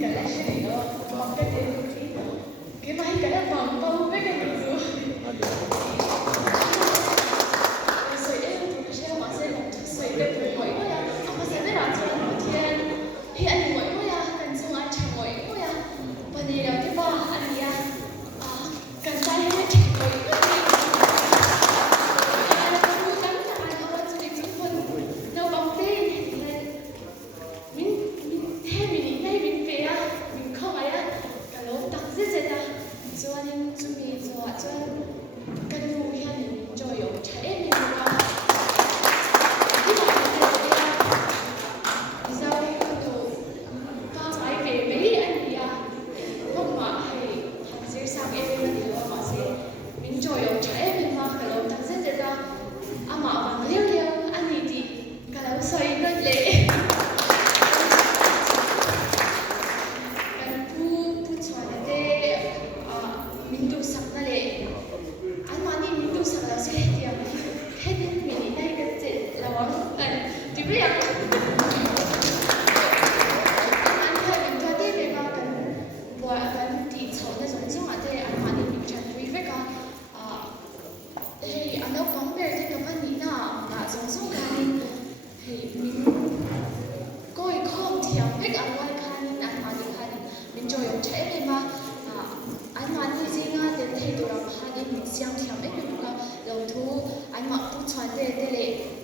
cái này cái đó bằng cái cái máy cái là bằng bao với cái gì rồi所以我现在马上所以对我因为呀，我现在拿出来聊天，嘿，อันนี้我因为呀，跟踪安全我因为呀，วันนี้เราที่บ้านอันนี้呀，กันใจให้ถึง我因为。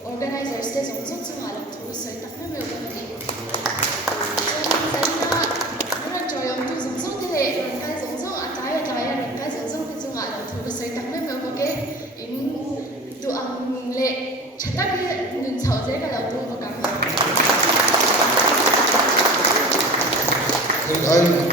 organizers 這種宗教活動同誰特別沒有問題。所以在用到種種啲嚟，人家種種人家種種啲種活動同誰特別沒有問題，因到暗嚟出得嘅亂潮者嘅流動個感覺。